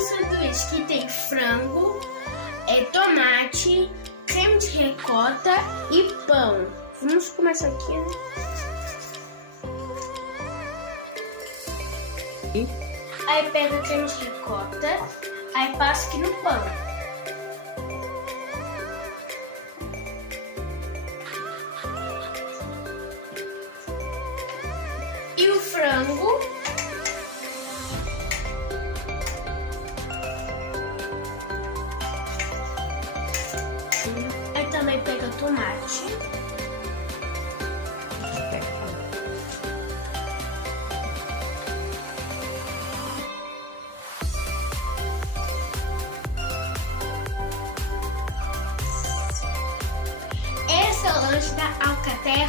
sanduíche que tem frango, tomate, creme de ricota e pão. Vamos começar aqui, né? Aí pega o creme de ricota, aí passa aqui no pão. E o frango. Aí também pega o tomate. Esse é o lanche da Alcateia